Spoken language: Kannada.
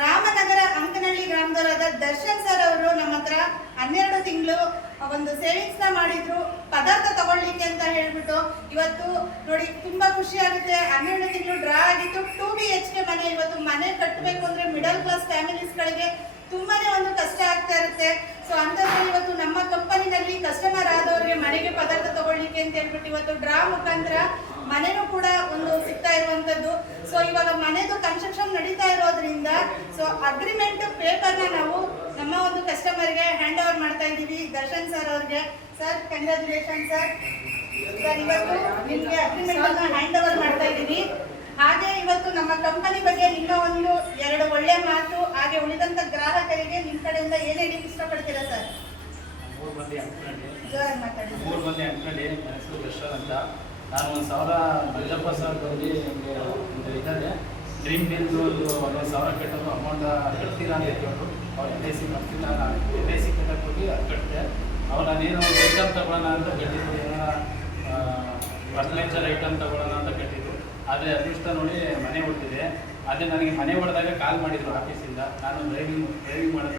ರಾಮನಗರ ಅಂಕನಹಳ್ಳಿ ಗ್ರಾಮದವರಾದ ದರ್ಶನ್ ಸರ್ ಅವರು ನಮ್ಮ ಹತ್ರ 12 ತಿಂಗಳು ಒಂದು ಸೇವಿಂಗ್ಸ್ ನ ಮಾಡಿದ್ರು ಪದಾರ್ಥ ತಗೊಳ್ಳಿಕ್ಕೆ ಅಂತ ಹೇಳ್ಬಿಟ್ಟು. ಇವತ್ತು ನೋಡಿ ತುಂಬಾ ಖುಷಿ ಆಗುತ್ತೆ. 12 ತಿಂಗಳು ಡ್ರಾ ಆಗಿತ್ತು. 2 BHK ಮನೆ. ಇವತ್ತು ಮನೆ ಕಟ್ಟಬೇಕು ಅಂದ್ರೆ ಮಿಡಲ್ ಕ್ಲಾಸ್ ಫ್ಯಾಮಿಲೀಸ್ ಗಳಿಗೆ ತುಂಬಾನೇ ಒಂದು ಕಷ್ಟ ಆಗ್ತಾ ಇರುತ್ತೆ. ಸೊ ಅಂತಂದ್ರೆ ಇವತ್ತು ನಮ್ಮ ಕಂಪನಿನಲ್ಲಿ ಕಸ್ಟಮರ್ ಆದವರಿಗೆ ಮನೆಗೆ ಪದಾರ್ಥ ತಗೊಳ್ಳಿಕ್ಕೆ ಅಂತ ಹೇಳ್ಬಿಟ್ಟು ಇವತ್ತು ಡ್ರಾ ಮುಖಾಂತರ ಮನೆನೂ ಕೂಡ ಒಂದು ಸಿಗ್ತಾ ಇರುವಂತದ್ದು. ಸೊ ಇವಾಗ ಮನೆದು ಕನ್ಸ್ಟ್ರಕ್ಷನ್ ನಡೀತಾ ಇರೋದ್ರಿಂದ ಸೊ ಅಗ್ರಿಮೆಂಟ್ ಪೇಪರ್ನ ನಾವು ನಮ್ಮ ಒಂದು ಕಸ್ಟಮರ್ಗೆ ಹ್ಯಾಂಡ್ ಓವರ್ ಮಾಡ್ತಾ ಇದ್ದೀವಿ ದರ್ಶನ್ ಸರ್ ಅವ್ರಿಗೆ. Sir congratulation sir. ಸರ್ ಇವತ್ತು ನಿಮಗೆ ಅಗ್ರಿಮೆಂಟ್ ಅನ್ನ ಹ್ಯಾಂಡ್ ಓವರ್ ಮಾಡ್ತಾ ಇದ್ದೀವಿ. ಹಾಗೆ ಇವತ್ತು ನಮ್ಮ ಕಂಪನಿ ಬಗ್ಗೆ ನಿಮ್ಮ ಒಂದು 2 ಒಳ್ಳೆ ಮಾತು, ಹಾಗೆ ಉಳಿದಂತ ಗ್ರಾಹಕರಿಗೆ ನಿಮ್ಮ ಕಡೆಯಿಂದ ಏನ್ ಹೇಳಿ ಇಷ್ಟಪಡ್ತೀರಾ ಸರ್? 3 ಮಂದಿ ಅಂಕನಹಳ್ಳಿ. ಜೋರಾಗಿ ಮಾತಾಡಿ. 3 ಮಂದಿ ಅಂಕನಹಳ್ಳಿ. ನನ್ನ ಹೆಸರು ದರ್ಶನ್ ಅಂತ. ನಾನು 1,000 ಬಿಜಪ್ಪ ಸರ್ ಬಂದು ಒಂದು ಇದ್ದಾರೆ ಡ್ರೀಮ್ ಬಿಲ್ ಒಂದು 11,000 ಕಟ್ಟೋದು ಅಮೌಂಟ್ ಕಟ್ತೀರಾ ಅಂತ ಕೇಳಿದ್ರು. ಅವ್ರು LIC ಮಾಡ್ತಿಲ್ಲ, ನಾನು LIC ಕಟ್ಟಕ್ಕೆ ಹೋಗಿ ಅದು ಕಟ್ಟಿದೆ. ಅವ್ರು ನಾನೇನೋ ಒಂದು ಐಟಮ್ ತಗೊಳ್ಳೋಣ ಅಂತ ಕಟ್ಟಿದ್ದು, ಏನೋ ಫರ್ಟಿಲೈಸರ್ ಐಟಮ್ ತಗೊಳ್ಳೋಣ ಅಂತ ಕಟ್ಟಿದ್ದು. ಆದರೆ ಅದೃಷ್ಟ ನೋಡಿ ಮನೆ ಹೊಡ್ತಿದೆ. ಅದೇ ನನಗೆ ಮನೆ ಹೊಡೆದಾಗ ಕಾಲ್ ಮಾಡಿದ್ರು ಆಫೀಸಿಂದ. ನಾನು ಡ್ರೈವಿಂಗ್ ಮಾಡೋದು